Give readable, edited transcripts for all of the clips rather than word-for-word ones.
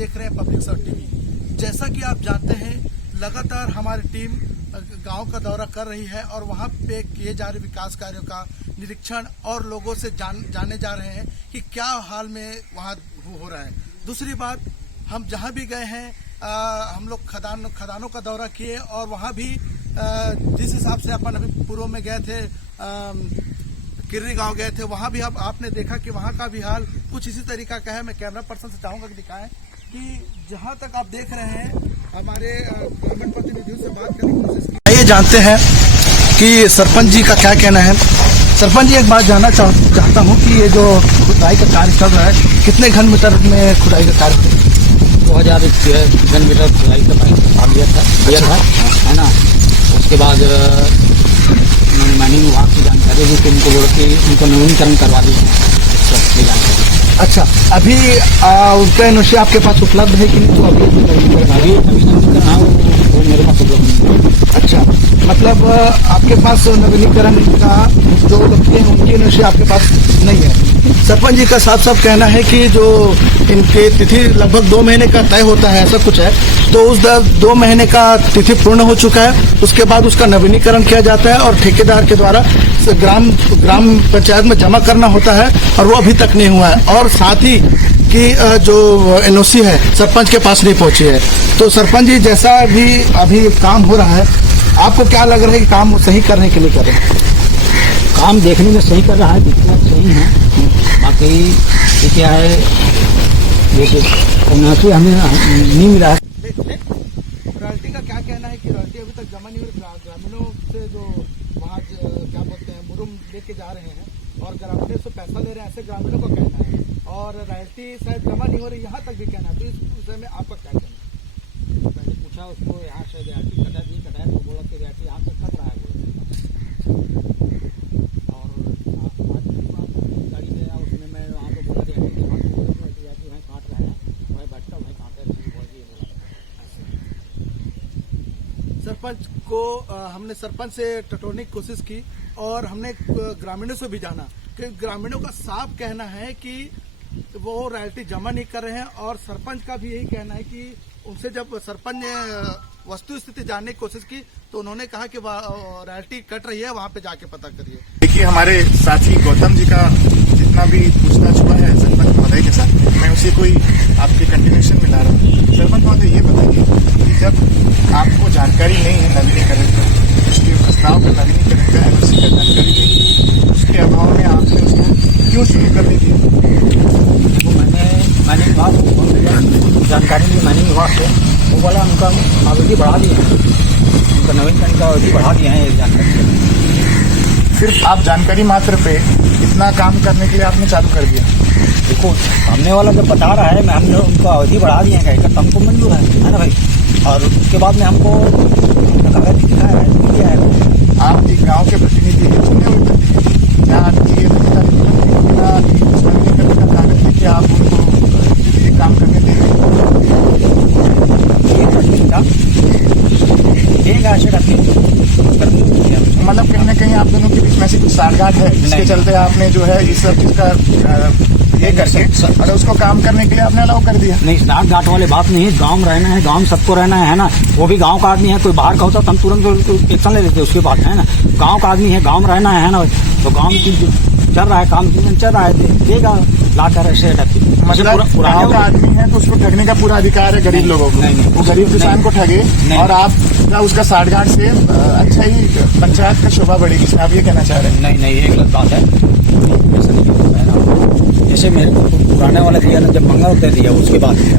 देख रहे हैं पब्लिक सर्व टीवी। जैसा कि आप जानते हैं, लगातार हमारी टीम गांव का दौरा कर रही है और वहां पे किए जा रहे विकास कार्यों का निरीक्षण और लोगों से जाने जा रहे हैं कि क्या हाल में वहां हो रहा है। दूसरी बात, हम जहां भी गए हैं हम लोग खदानों का दौरा किए और वहां भी जिस हिसाब से अपन अभी पूर्व में गए थे, किर्री गांव गए थे, वहां भी आपने देखा कि वहां का भी हाल कुछ इसी तरीका का है। मैं कैमरा पर्सन से चाहूंगा कि दिखाएं कि जहां तक आप देख रहे हैं, हमारे ग्रामीण प्रतिनिधियों से बात करने की कोशिश की। ये जानते हैं कि सरपंच जी का क्या कहना है। सरपंच जी, एक बात जानना चाहता हूँ कि ये जो खुदाई का कार्य चल रहा है, कितने घन मीटर में खुदाई का कार्य? 2000 घन मीटर खुदाई का काम दिया था, है ना। उसके बाद माइनिंग विभाग की जानकारी दी कि उनको बोल के उनको नवीनीकरण करवा दी जानकारी। अच्छा, अभी उनका एनओसी आपके पास उपलब्ध है कि नहीं? तो अभी नवीनीकरण हाँ, वो मेरे पास उपलब्ध नहीं। अच्छा, मतलब आपके पास नवीनीकरण का जो व्यक्ति है उनकी एनओसी आपके पास नहीं है। सरपंच जी का साफ साफ कहना है कि जो इनके तिथि लगभग 2 महीने का तय होता है, ऐसा कुछ है, तो उस 2 महीने का तिथि पूर्ण हो चुका है। उसके बाद उसका नवीनीकरण किया जाता है और ठेकेदार के द्वारा ग्राम पंचायत में जमा करना होता है और वो अभी तक नहीं हुआ है। और साथ ही कि जो एनओसी है सरपंच के पास नहीं पहुंची है। तो सरपंच जी, जैसा भी अभी काम हो रहा है, आपको क्या लग रहा है कि काम सही करने के लिए कर रहे हैं? काम देखने में सही कर रहा है, दिखना सही है। बाकी ये क्या है, जैसे एनओसी हमें नहीं मिला है। रॉयल्टी का क्या कहना है कि रॉयल्टी अभी तक जमा नहीं हुई? ग्रामीणों से जो वहाँ क्या बोलते हैं मुरुम लेके जा रहे हैं और ग्रामीणों से पैसा ले रहे हैं, ऐसे ग्रामीणों का कहना है। और रॉयल्टी शायद जमा नहीं हो रही, यहाँ तक भी कहना है। तो इस विषय में आपका क्या कहना है? मैंने पूछा उसको, यहाँ से रॉयल्टी कटा नहीं कटा है, तो बोला कि रॉयल्टी यहाँ तक कट रहा है। और गाड़ी गया उसमें मैं वहाँ पर बोला रॉयल्टी वहीं काट रहे हैं, वहीं बैठता वहीं काट रहे हैं। सरपंच को हमने सरपंच से टटोलने की कोशिश की और हमने ग्रामीणों से भी जाना कि ग्रामीणों का साफ कहना है कि वो रॉयल्टी जमा नहीं कर रहे हैं। और सरपंच का भी यही कहना है कि उनसे जब सरपंच ने वस्तु स्थिति जानने की कोशिश की तो उन्होंने कहा कि रॉयल्टी कट रही है, वहां पे जाके पता करिए। देखिए, हमारे साथी गौतम जी का जितना भी पूछताछ हुआ है सरपंच महोदय के साथ, मैं उसी को ही आपके कंटिन्यूएशन में ला रहा हूँ। सरपंच महोदय, ये बताइए कि जब आपको जानकारी नहीं है नवीनीकरण का, उसके प्रस्ताव का नवीनीकरण का, एनओसी का जानकारी नहीं, उसके अभाव में आपने उसको क्यों शुरू करने दी? तो मैंने विभाग को फोन किया, जानकारी ली माइनिंग विभाग से। वो बोला उनका अवधि बढ़ा दी है, उनका नवीनीकरण का अवधि बढ़ा दिया है। जानकारी सिर्फ आप जानकारी मात्र पे इतना काम करने के लिए आपने चालू कर दिया? देखो, सामने वाला जब बता रहा है, मैं हमने उनको अवधि बढ़ा दी है, कहकर तो हमको मंजूर है ना भाई। और उसके बाद में हमको कागज दिखाया है, दिया है। आप एक गाँव के प्रतिनिधि हैं, चुने हुए प्रतिनिधि, क्या आपकी ये जिम्मेदारी बिना नवीनीकरण का कागज लेके आप उनको ये काम करने दे रहे मतलब कहीं ना कहीं आप दोनों के बीच में ऐसी कुछ साठगांठ है जिसके चलते आपने जो है इस सब चीज का ये करके और उसको काम करने के लिए आपने अलाउ कर दिया? नहीं, साठगांठ वाली बात नहीं है। गांव में रहना है, गांव में सबको रहना है ना। वो भी गांव का आदमी है, कोई बाहर का होता तो हम तुरंत एक्शन ले लेते, उसकी बात है ना। गांव का आदमी है, गांव में रहना है ना। तो गांव की चल रहा है, काम चल रहा है, देगा लाकर ऐसे। मतलब गाँव का आदमी है तो उसको ठगने का पूरा अधिकार है गरीब लोगों को? नहीं, वो गरीब किसान को ठगे और आप उसका साठगांठ से अच्छा ही पंचायत का शोभा बढ़ेगी, इसमें आप ये कहना चाह रहे हैं? नहीं, ये गलत बात है। ऐसा नहीं होता है ना। जैसे मेरे को पुराने वाला दिया ना, जब मंगा दे दिया उसके बाद दिया,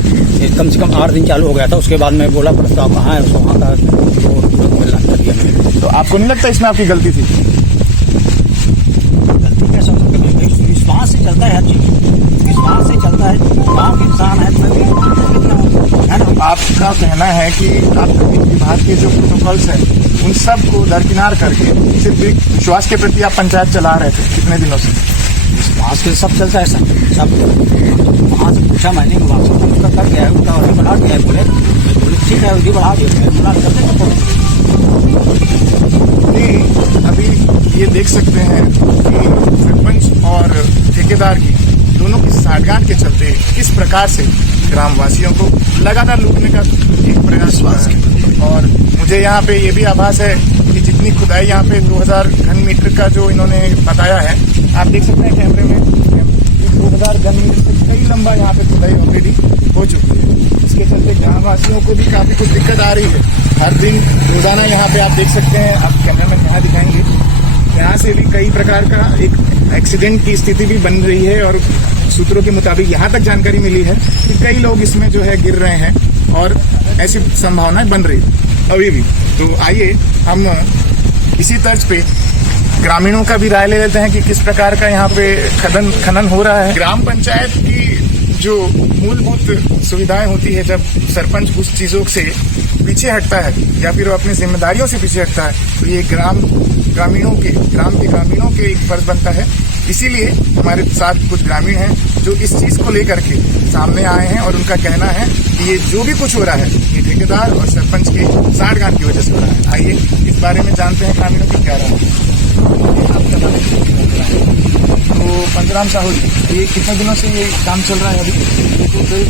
कम से कम 8 दिन चालू हो गया था। उसके बाद मैं बोला प्रस्ताव कहाँ है, उसको वहाँ का मिलान कर दिया मैंने। तो आपको नहीं लगता इसमें आपकी गलती थी? गलती कैसा हो सकता है? विश्वास से चलता है हर चीज, विश्वास से चलता है। गाँव के इंसान है तो आपका कहना है कि आपके विभाग के जो प्रोटोकॉल्स हैं उन सब को दरकिनार करके सिर्फ विश्वास के प्रति आप पंचायत चला रहे थे कितने दिनों से? विश्वास के सब चलता है सब। वहाँ से पूछा मैंने, विभाग से उसका कर गया है, उसका अवधि बढ़ा दिया है। बोले ठीक है, अवधि बढ़ा दिया, अभी ये देख सकते हैं कि सरपंच और ठेकेदार की दोनों की साठगांठ के चलते किस प्रकार से ग्रामवासियों को लगातार लूटने का एक प्रयास हुआ है। और मुझे यहाँ पे ये भी आभास है कि जितनी खुदाई यहाँ पे 2000 घन मीटर का जो इन्होंने बताया है, आप देख सकते हैं कैमरे में 2000 घन मीटर से कई लंबा यहाँ पे खुदाई ऑलरेडी हो चुकी है। इसके चलते ग्रामवासियों को भी काफी कुछ दिक्कत आ रही है। हर दिन रोजाना यहाँ पे आप देख सकते हैं, आप कैमरा में यहाँ दिखाएंगे, यहाँ से भी कई प्रकार का एक एक्सीडेंट की स्थिति भी बन रही है। और सूत्रों के मुताबिक यहाँ तक जानकारी मिली है कि कई लोग इसमें जो है गिर रहे हैं और ऐसी संभावनाएं बन रही है अभी भी। तो आइए हम इसी तर्ज पे ग्रामीणों का भी राय ले लेते हैं कि किस प्रकार का यहाँ पे खनन हो रहा है। ग्राम पंचायत की जो मूलभूत सुविधाएं होती है, जब सरपंच उस चीजों से पीछे हटता है या फिर वो अपनी जिम्मेदारियों से पीछे हटता है, तो ये ग्राम के ग्रामीणों के एक फर्ज बनता है। इसीलिए हमारे साथ कुछ ग्रामीण हैं जो इस चीज को लेकर के सामने आए हैं और उनका कहना है कि ये जो भी कुछ हो रहा है ये ठेकेदार और सरपंच के साठगांठ की वजह से हो रहा है। आइए इस बारे में जानते हैं ग्रामीणों की क्या राय है। तो पंचराम साहू जी, ये कितने दिनों से ये काम चल रहा है? अभी तो करीब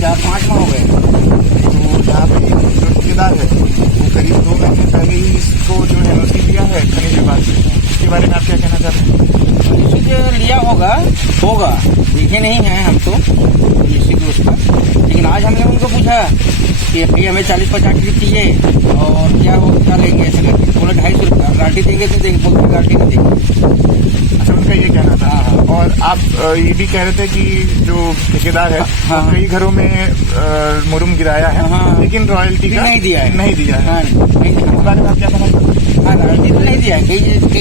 4-5 माह हो गए। तो यहाँ पे जो ठेकेदार है वो करीब 2 महीने पहले ही इसको जो है नोटिस दिया है खनिज विभाग से। इसके बारे में आप क्या कहना चाहते हैं? निश्चित लिया होगा देखे नहीं है हम तो निश्चित रूप पर। लेकिन आज हमने उनको पूछा कि अभी हमें 40-50 ट्रिप चाहिए और क्या लेंगे ऐसे करके। बोले 250 रुपया गारंटी देंगे तो देंगे, बोलते गारंटी नहीं देंगे। अच्छा, उनका ये कहना था। और आप ये भी कह रहे थे कि जो ठेकेदार है कई घरों में मुरुम गिराया है, लेकिन रॉयल्टी का नहीं दिया है। इस बारे में आप क्या कहना चाहते हैं? गारंटी तो नहीं दिया है, कई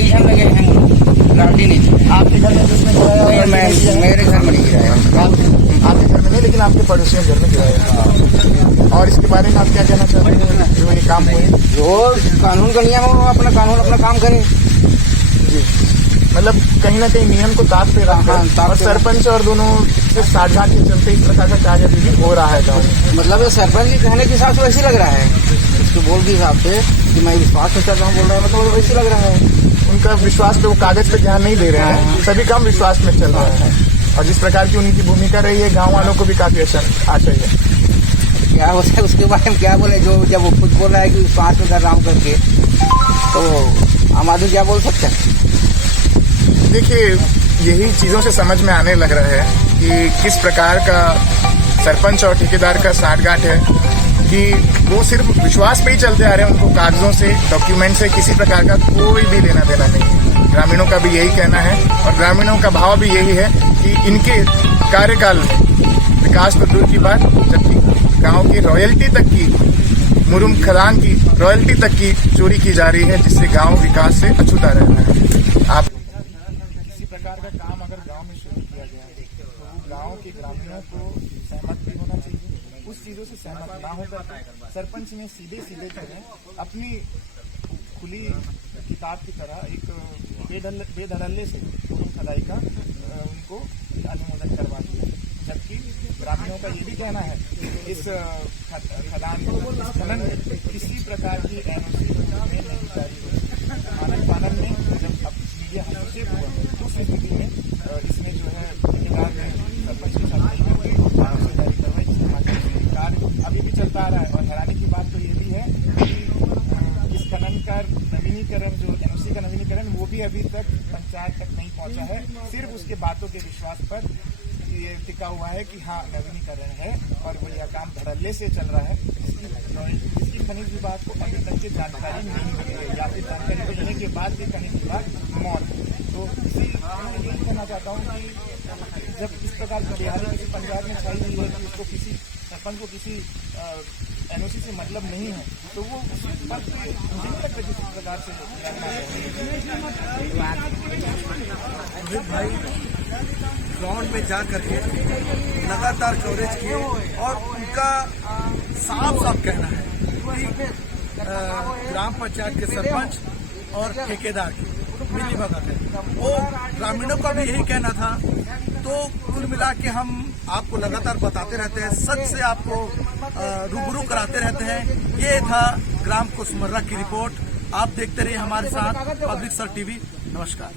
जन लगे हैं गारंटी नहीं दी। आपके घर में जिसने गिराया? मेरे घर में नहीं गिराया। आपके घर में नहीं, लेकिन आपके पड़ोसियों के घर में गिराया। और इसके बारे में आप क्या कहना चाहते हैं जो ये काम हुए? जो कानून का नियम हो अपना काम करे। मतलब कहीं ना कहीं नियम को दांत पे रखा है। और सरपंच और दोनों से साठगांठ के चलते इस प्रकार का कार्य भी हो रहा है गाँव में। मतलब सरपंच के कहने के हिसाब से वैसे लग रहा है, उसके बोल के हिसाब से कि मैं विश्वास में चल रहा हूँ बोल रहा है, मतलब वैसे लग रहा है। उनका विश्वास पे वो कागज पे ध्यान नहीं दे रहे हैं, सभी काम विश्वास में चल रहा है। और जिस प्रकार की उनकी भूमिका रही है, गाँव वालों को भी काफी अच्छा चाहिए। क्या होता है उसके बारे में क्या बोले, जो जब वो खुद बोल रहा है कि विश्वास में कर रहा हूँ करके, तो हम आदमी क्या बोल सकते हैं? देखिए, यही चीजों से समझ में आने लग रहा है कि किस प्रकार का सरपंच और ठेकेदार का साठगांठ है कि वो सिर्फ विश्वास पे ही चलते आ रहे हैं। उनको कागजों से, डॉक्यूमेंट से किसी प्रकार का कोई भी लेना देना नहीं है। ग्रामीणों का भी यही कहना है और ग्रामीणों का भाव भी यही है कि इनके कार्यकाल में विकास तो दूर की बात, जबकि गाँव की रॉयल्टी तक की, मुरुम खदान की रॉयल्टी तक की चोरी की जा रही है, जिससे गाँव विकास से अछूता रह रहा है। आप किसी प्रकार का काम अगर गाँव में शुरू किया गया है तो वो गाँव के ग्रामीणों को सहमत भी होना चाहिए। उस चीजों से सहमत ना होकर सरपंच ने सीधे जो है अपनी खुली किताब की तरह एक बेधड़ल्ले से मुरुम खदाई का उनको अनुमोदन करवा दिया। जबकि ग्रामीणों का ये भी कहना है कि इस खदान खनन में किसी प्रकार की एनओसी में नहीं जारी हुई। पालन में जब मीडिया हस्तक्षेप हुआ तो उस स्थिति में इसमें जो है ठेकेदार ने सरपंच के साथ नहीं करके एनओसी जारी करवाई, जिसके माध्यम से कार्य अभी भी चलता आ रहा है। और हैरानी की बात तो ये भी है कि इस खनन का नवीनीकरण, जो एनओसी का नवीनीकरण, वो भी अभी तक पंचायत तक नहीं पहुंचा है। सिर्फ उसके बातों के विश्वास पर ये टिका हुआ है कि हाँ नवीनीकरण है और वो यह काम धड़ल्ले से चल रहा है। इसकी खनिज विभाग को अभी तक की जानकारी नहीं मिली है, या फिर जानकारी मिलने के बाद भी खनिज विभाग मौन। तो इसी मैं यही कहना चाहता हूँ कि जब इस प्रकार की बिहारी किसी पंचायत में छाई हुई है कि उसको किसी सरपंच को किसी एनओसी से मतलब नहीं है, तो वो उसी पद पे मुझे नहीं लगता किसी प्रकार से भाई ग्राउंड में जा करके लगातार कवरेज किए और उनका साफ कहना है कि ग्राम पंचायत के सरपंच और ठेकेदार की मिली भगत है। वो ग्रामीणों का भी यही कहना था। तो कुल मिला के हम आपको लगातार बताते रहते हैं, सच से आपको रूबरू कराते रहते हैं। ये था ग्राम कुशमर्रा की रिपोर्ट। आप देखते रहिए हमारे साथ पब्लिक सर टीवी। नमस्कार।